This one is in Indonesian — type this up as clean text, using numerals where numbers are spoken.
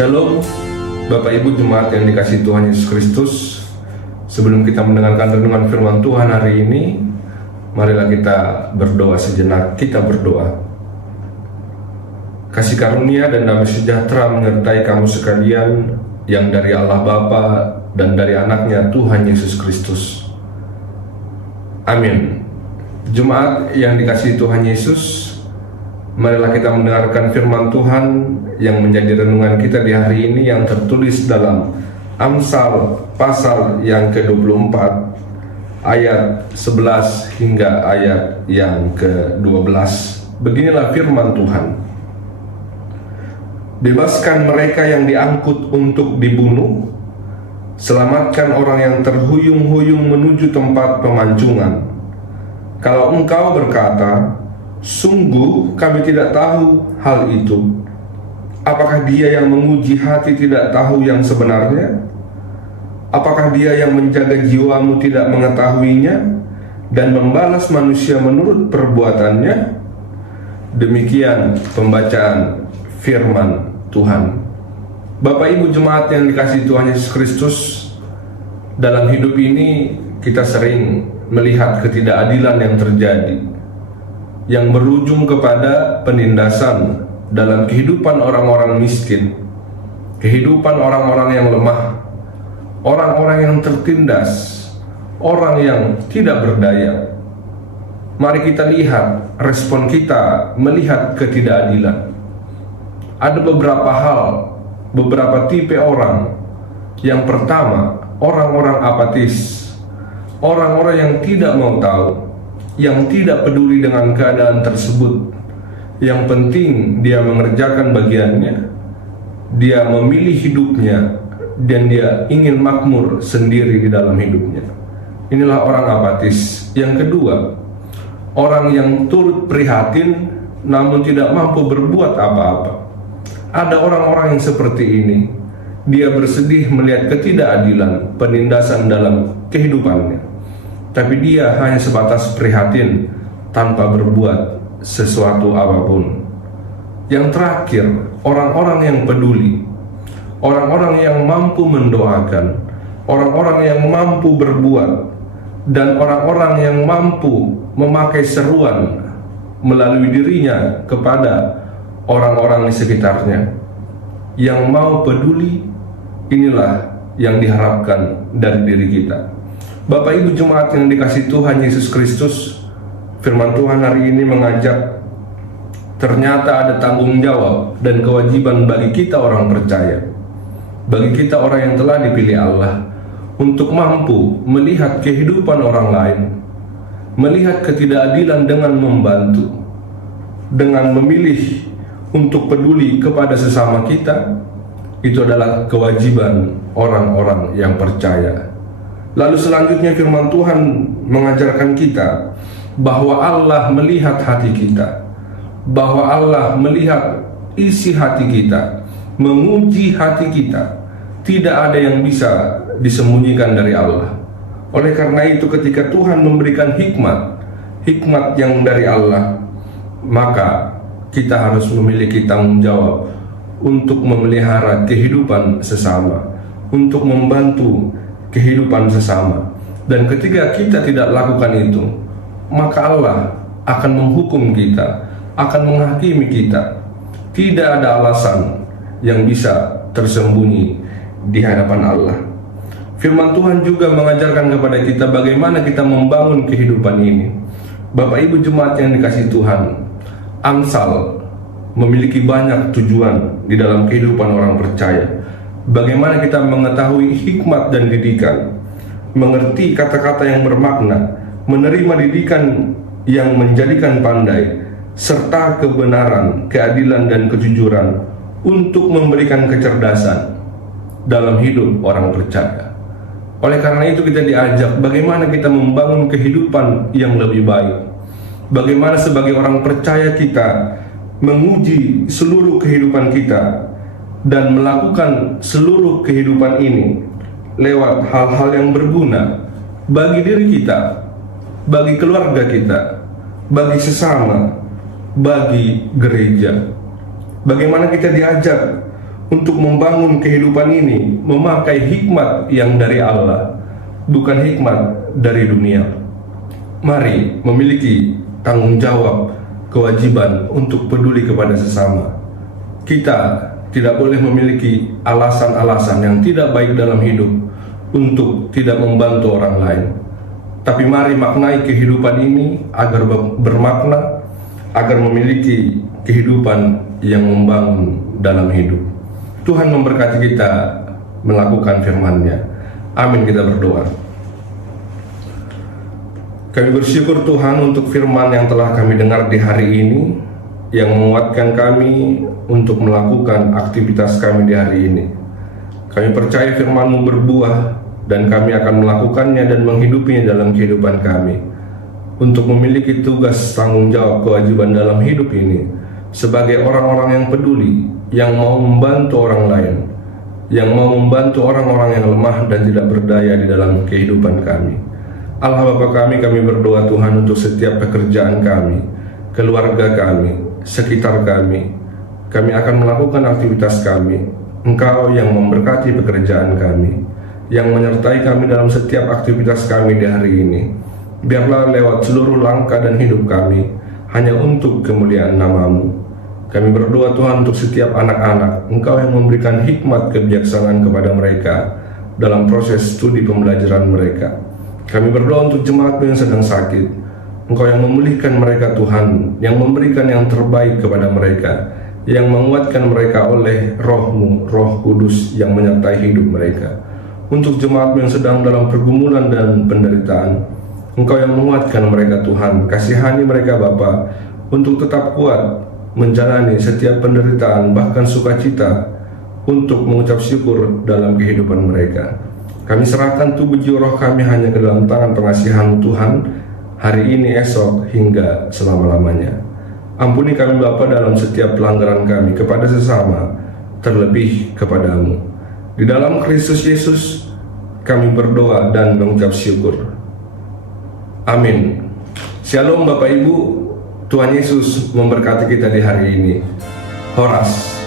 Shalom, Bapak Ibu Jemaat yang dikasihi Tuhan Yesus Kristus. Sebelum kita mendengarkan renungan firman Tuhan hari ini, marilah kita berdoa sejenak. Kita berdoa. Kasih karunia dan damai sejahtera menyertai kamu sekalian yang dari Allah Bapa dan dari anaknya Tuhan Yesus Kristus. Amin. Jemaat yang dikasihi Tuhan Yesus, marilah kita mendengarkan firman Tuhan yang menjadi renungan kita di hari ini, yang tertulis dalam Amsal pasal yang ke-24 ayat 11 hingga ayat yang ke-12. Beginilah firman Tuhan. Bebaskan mereka yang diangkut untuk dibunuh, selamatkan orang yang terhuyung-huyung menuju tempat pemancingan. Kalau engkau berkata, sungguh kami tidak tahu hal itu, apakah dia yang menguji hati tidak tahu yang sebenarnya? Apakah dia yang menjaga jiwamu tidak mengetahuinya dan membalas manusia menurut perbuatannya? Demikian pembacaan firman Tuhan. Bapak Ibu Jemaat yang dikasihi Tuhan Yesus Kristus, dalam hidup ini kita sering melihat ketidakadilan yang terjadi, yang berujung kepada penindasan dalam kehidupan orang-orang miskin, kehidupan orang-orang yang lemah, orang-orang yang tertindas, orang yang tidak berdaya. Mari kita lihat respon kita melihat ketidakadilan. Ada beberapa hal, beberapa tipe orang. Yang pertama, orang-orang apatis, orang-orang yang tidak mau tahu, yang tidak peduli dengan keadaan tersebut. Yang penting dia mengerjakan bagiannya, dia memilih hidupnya, dan dia ingin makmur sendiri di dalam hidupnya. Inilah orang apatis. Yang kedua, orang yang turut prihatin namun tidak mampu berbuat apa-apa. Ada orang-orang yang seperti ini. Dia bersedih melihat ketidakadilan, penindasan dalam kehidupannya, tapi dia hanya sebatas prihatin tanpa berbuat sesuatu apapun. Yang terakhir, orang-orang yang peduli, orang-orang yang mampu mendoakan, orang-orang yang mampu berbuat, dan orang-orang yang mampu memakai seruan melalui dirinya kepada orang-orang di sekitarnya. Yang mau peduli, inilah yang diharapkan dari diri kita. Bapak Ibu Jemaat yang dikasihi Tuhan Yesus Kristus, firman Tuhan hari ini mengajak, ternyata ada tanggung jawab dan kewajiban bagi kita orang percaya, bagi kita orang yang telah dipilih Allah, untuk mampu melihat kehidupan orang lain, melihat ketidakadilan dengan membantu, dengan memilih untuk peduli kepada sesama kita. Itu adalah kewajiban orang-orang yang percaya. Lalu selanjutnya firman Tuhan mengajarkan kita bahwa Allah melihat hati kita, bahwa Allah melihat isi hati kita, menguji hati kita. Tidak ada yang bisa disembunyikan dari Allah. Oleh karena itu, ketika Tuhan memberikan hikmat yang dari Allah, maka kita harus memiliki tanggung jawab untuk memelihara kehidupan sesama, untuk membantu kehidupan sesama. Dan ketika kita tidak lakukan itu, maka Allah akan menghukum kita, akan menghakimi kita. Tidak ada alasan yang bisa tersembunyi di hadapan Allah. Firman Tuhan juga mengajarkan kepada kita bagaimana kita membangun kehidupan ini. Bapak Ibu Jemaat yang dikasihi Tuhan, Amsal memiliki banyak tujuan di dalam kehidupan orang percaya. Bagaimana kita mengetahui hikmat dan didikan, mengerti kata-kata yang bermakna, menerima didikan yang menjadikan pandai, serta kebenaran, keadilan, dan kejujuran untuk memberikan kecerdasan dalam hidup orang percaya. Oleh karena itu kita diajak bagaimana kita membangun kehidupan yang lebih baik. Bagaimana sebagai orang percaya kita menguji seluruh kehidupan kita dan melakukan seluruh kehidupan ini lewat hal-hal yang berguna bagi diri kita, bagi keluarga kita, bagi sesama, bagi gereja. Bagaimana kita diajak untuk membangun kehidupan ini memakai hikmat yang dari Allah, bukan hikmat dari dunia. Mari memiliki tanggung jawab, kewajiban untuk peduli kepada sesama. Kita tidak boleh memiliki alasan-alasan yang tidak baik dalam hidup untuk tidak membantu orang lain. Tapi mari maknai kehidupan ini agar bermakna, agar memiliki kehidupan yang membangun dalam hidup. Tuhan memberkati kita melakukan firman-Nya. Amin, kita berdoa. Kami bersyukur Tuhan untuk firman yang telah kami dengar di hari ini, yang menguatkan kami untuk melakukan aktivitas kami di hari ini. Kami percaya firman-Mu berbuah, dan kami akan melakukannya dan menghidupinya dalam kehidupan kami, untuk memiliki tugas, tanggung jawab, kewajiban dalam hidup ini, sebagai orang-orang yang peduli, yang mau membantu orang lain, yang mau membantu orang-orang yang lemah dan tidak berdaya di dalam kehidupan kami. Allah Bapa kami berdoa Tuhan untuk setiap pekerjaan kami, keluarga kami, sekitar kami. Kami akan melakukan aktivitas kami. Engkau yang memberkati pekerjaan kami, yang menyertai kami dalam setiap aktivitas kami di hari ini. Biarlah lewat seluruh langkah dan hidup kami hanya untuk kemuliaan nama-Mu. Kami berdoa Tuhan untuk setiap anak-anak, Engkau yang memberikan hikmat kebijaksanaan kepada mereka dalam proses studi pembelajaran mereka. Kami berdoa untuk jemaat-Mu yang sedang sakit, Engkau yang memulihkan mereka Tuhan, yang memberikan yang terbaik kepada mereka, yang menguatkan mereka oleh Roh-Mu, Roh Kudus yang menyertai hidup mereka. Untuk jemaat-Mu yang sedang dalam pergumulan dan penderitaan, Engkau yang menguatkan mereka Tuhan. Kasihani mereka Bapa untuk tetap kuat menjalani setiap penderitaan, bahkan sukacita, untuk mengucap syukur dalam kehidupan mereka. Kami serahkan tubuh jiwa roh kami hanya ke dalam tangan pengasihan-Mu Tuhan, hari ini, esok, hingga selama-lamanya. Ampuni kami Bapa dalam setiap pelanggaran kami kepada sesama, terlebih kepadamu. Di dalam Kristus Yesus kami berdoa dan mengucap syukur. Amin. Shalom Bapak Ibu, Tuhan Yesus memberkati kita di hari ini. Horas.